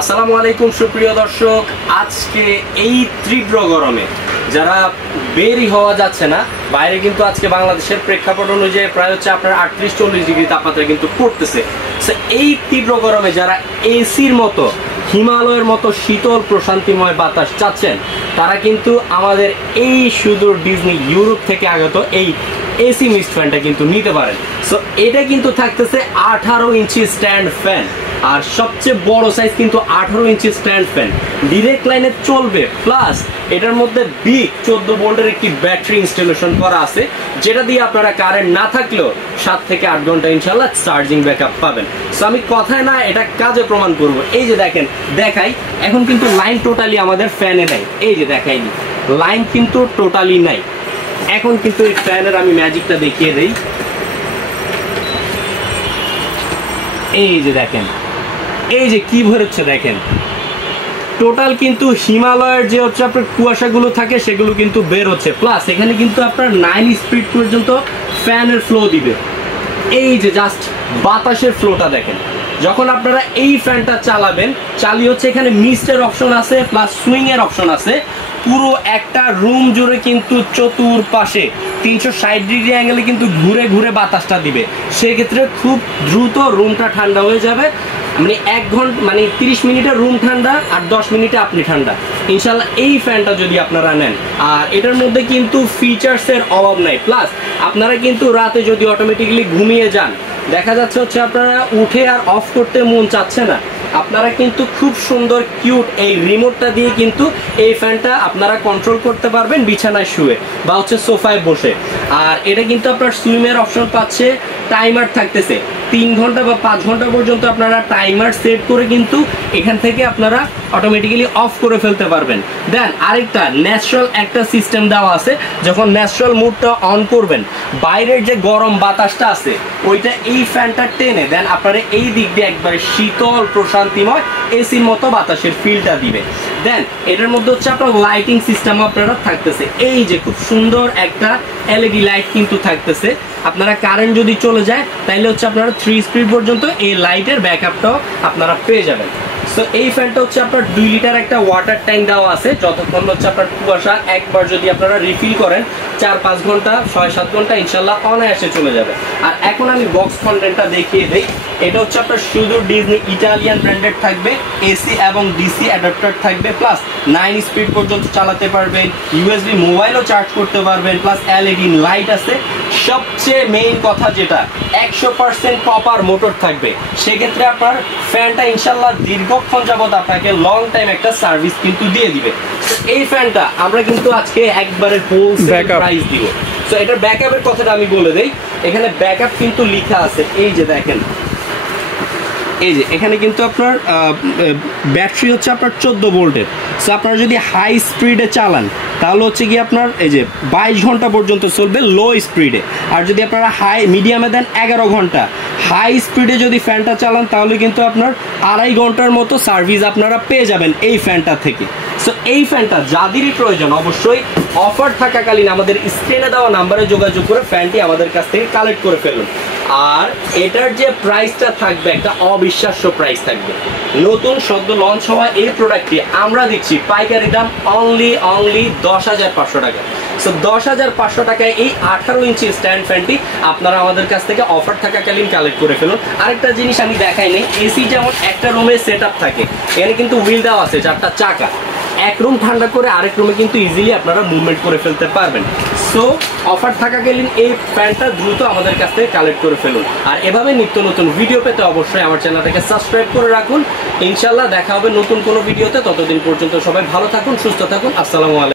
আসসালামু আলাইকুম সুপ্রিয় দর্শক, আজকে এই তীব্র গরমে যারা বেরই হওয়া যাচ্ছে না বাইরে, কিন্তু আজকে বাংলাদেশের প্রেক্ষাপট অনুযায়ী প্রায় হচ্ছে আপনার 38-40 ডিগ্রি তাপমাত্রা কিন্তু পড়তেছে। এই তীব্র গরমে যারা এসির মতো হিমালয়ের মতো শীতল প্রশান্তিময় বাতাস চাচ্ছেন, তারা কিন্তু আমাদের এই সুদূর ডিজনি ইউরোপ থেকে আগত এই এসি মিস্ট ফ্যানটা কিন্তু নিতে পারেন। সো এটা কিন্তু থাকতেছে 18 ইঞ্চি স্ট্যান্ড ফ্যান, আর সবচেয়ে বড় সাইজ কিন্তু 18 ইঞ্চি স্ট্যান্ড ফ্যান, ডিরেক্ট লাইনে চলবে। প্লাস এটার মধ্যে বিগ 14 ভোল্টের একটি ব্যাটারি ইনস্টলেশন করা আছে, যেটা দিয়ে আপনারা কারেন্ট না থাকলেও 7 থেকে 8 ঘন্টা ইনশাল্লাহ চার্জিং ব্যাকআপ পাবেন। সো আমি কথায় না, এটা কাজে প্রমাণ করব। এই যে দেখেন, দেখাই, এখন কিন্তু লাইন টোটালি আমাদের ফ্যানে নাই। এই যে দেখাইনি, লাইন কিন্তু টোটালি নাই। এখন কিন্তু এই ফ্যানের আমি ম্যাজিকটা দেখিয়ে দেই। এই যে দেখেন, এই যে কি বেরোচ্ছে দেখেন, টোটাল কিন্তু হিমালয়ের যে হচ্ছে আপনার কুয়াশাগুলো থাকে সেগুলো কিন্তু বের হচ্ছে। প্লাস এখানে কিন্তু আপনার 9 স্পিড পর্যন্ত ফ্যানের ফ্লো দিবে। এই যে জাস্ট বাতাসের ফ্লোটা দেখেন। যখন আপনারা এই ফ্যানটা চালাবেন, চালিয়ে হচ্ছে এখানে মিস্টের অপশন আছে, প্লাস সুইং এর অপশন আছে। পুরো একটা রুম জুড়ে কিন্তু চতুর্পাশে 360 ডিগ্রি অ্যাঙ্গেলে কিন্তু ঘুরে ঘুরে বাতাসটা দিবে। সেক্ষেত্রে খুব দ্রুত রুমটা ঠান্ডা হয়ে যাবে। মানে 1 ঘন্টা, মানে 30 মিনিটে রুম ঠান্ডা, আর 10 মিনিটে আপনি ঠান্ডা ইনশাল্লাহ এই ফ্যানটা যদি আপনারা নেন। আর এটার মধ্যে কিন্তু ফিচার্সের অভাব নাই। প্লাস আপনারা কিন্তু রাতে যদি অটোমেটিক্যালি ঘুমিয়ে যান, দেখা যাচ্ছে হচ্ছে আপনারা উঠে আর অফ করতে মন চাচ্ছে না, আপনারা কিন্তু খুব সুন্দর কিউট এই রিমোটটা দিয়ে কিন্তু এই ফ্যানটা আপনারা কন্ট্রোল করতে পারবেন বিছানায় শুয়ে বা হচ্ছে সোফায় বসে। আর এটা কিন্তু আপনার সুইমের অপশন পাচ্ছে, টাইমার থাকতেছে 3 ঘন্টা বা 5 ঘন্টা পর্যন্ত আপনারা টাইমার সেট করে কিন্তু এখান থেকে আপনারা অটোমেটিক্যালি অফ করে ফেলতে পারবেন। দেন আরেকটা ন্যাচারাল একটা সিস্টেম দেওয়া আছে, যখন ন্যাচারাল মুডটা অন করবেন, বাইরের যে গরম বাতাসটা আছে ওইটা এই ফ্যানটা টেনে দেন আপনারা এই দিক দিয়ে একবারে শীতল প্রশান্তিময় এসির মতো বাতাসের ফিলটা দিবে। দেন এটার মধ্যে হচ্ছে আপনার লাইটিং সিস্টেম আপনারা থাকতেছে। এই যে খুব সুন্দর একটা এলইডি লাইট কিন্তু থাকতেছে। আপনারা কারেন্ট যদি চলে যায় তাহলে হচ্ছে আপনারা 3 স্পিড পর্যন্ত এই লাইটের ব্যাকআপটাও আপনারা পেয়ে যাবেন। সো এই ফ্যানটা হচ্ছে আপনার 2 লিটার একটা ওয়াটার ট্যাঙ্ক দেওয়া আছে। যতক্ষণ হচ্ছে আপনার কুয়াশা, একবার যদি আপনারা রিফিল করেন 4-5 ঘন্টা 6-7 ঘন্টা ইনশাল্লাহ অনায়াসে চলে যাবে। আর এখন আমি বক্স কন্টেন্টটা দেখিয়ে দেই। এটা হচ্ছে আপনার শুধু ডিজনি ইটালিয়ান ব্র্যান্ডেড থাকবে, এসি এবং ডিসি অ্যাডাপ্টার থাকবে, প্লাস 9 স্পিড পর্যন্ত চালাতে পারবেন, ইউএসবি মোবাইলও চার্জ করতে পারবেন, প্লাস এলইডি লাইট আছে। সবচেয়ে মেইন কথা যেটা, 100% কপার মোটর থাকবে। সেক্ষেত্রে আপনার ফ্যানটা ইনশাল্লাহ দীর্ঘক্ষণ যাবত আপনাকে লং টাইম একটা সার্ভিস কিন্তু দিয়ে দিবে। এই ফ্যানটা আমরা কিন্তু আজকে একবারে হোলসেল প্রাইস দিব। সো এটার ব্যাকআপের কথাটা আমি বলে দেই। এখানে ব্যাকআপ কিন্তু লেখা আছে, এই যে দেখেন, এই যে এখানে কিন্তু আপনার ব্যাটারি হচ্ছে আপনার 14 ভোল্টের। সো আপনারা যদি হাই স্পিডে চালান তাহলে হচ্ছে কি আপনার এই যে 22 ঘন্টা পর্যন্ত চলবে লো স্পিডে। আর যদি আপনারা হাই মিডিয়ামে দেন 11 ঘন্টা, হাই স্পিডে যদি ফ্যানটা চালান তাহলে কিন্তু আপনার 2.5 ঘন্টার মতো সার্ভিস আপনারা পেয়ে যাবেন এই ফ্যানটা থেকে। সো এই ফ্যানটা যাদেরই প্রয়োজন অবশ্যই অফার থাকাকালীন আমাদের স্ক্রিনে দেওয়া নাম্বারে যোগাযোগ করে ফ্যানটি আমাদের কাছ থেকে কালেক্ট করে ফেলুন। আর এটার যে প্রাইসটা থাকবে একটা অবিশ্বাস্য প্রাইস থাকবে। নতুন সদ্য লঞ্চ হওয়া এই প্রোডাক্টটি আমরা দিচ্ছি পাইকারি দাম অনলি 10,500 টাকা। সো 10,500 টাকায় এই 18 ইঞ্চি স্ট্যান্ড ফ্যানটি আপনারা আমাদের কাছ থেকে অফার থাকাকালীন কালেক্ট করে ফেলুন। আরেকটা জিনিস আমি দেখাই নেই, এসি যেমন একটা রুমে সেট আপ থাকে, এখানে কিন্তু হুইল দেওয়া আছে 4টা চাকা। এক রুম ঠান্ডা করে আরেক রুমে কিন্তু ইজিলি আপনারা মুভমেন্ট করে ফেলতে পারবেন। সো অফার থাকাকালীন এই ফ্যানটা দ্রুত আমাদের কাছ থেকে কালেক্ট করে ফেলুন। আর এভাবে নিত্য নতুন ভিডিও পেতে অবশ্যই আমার চ্যানেলটাকে সাবস্ক্রাইব করে রাখুন। ইনশাল্লাহ দেখা হবে নতুন কোনো ভিডিওতে। ততদিন পর্যন্ত সবাই ভালো থাকুন, সুস্থ থাকুন। আসসালামু আলাইকুম।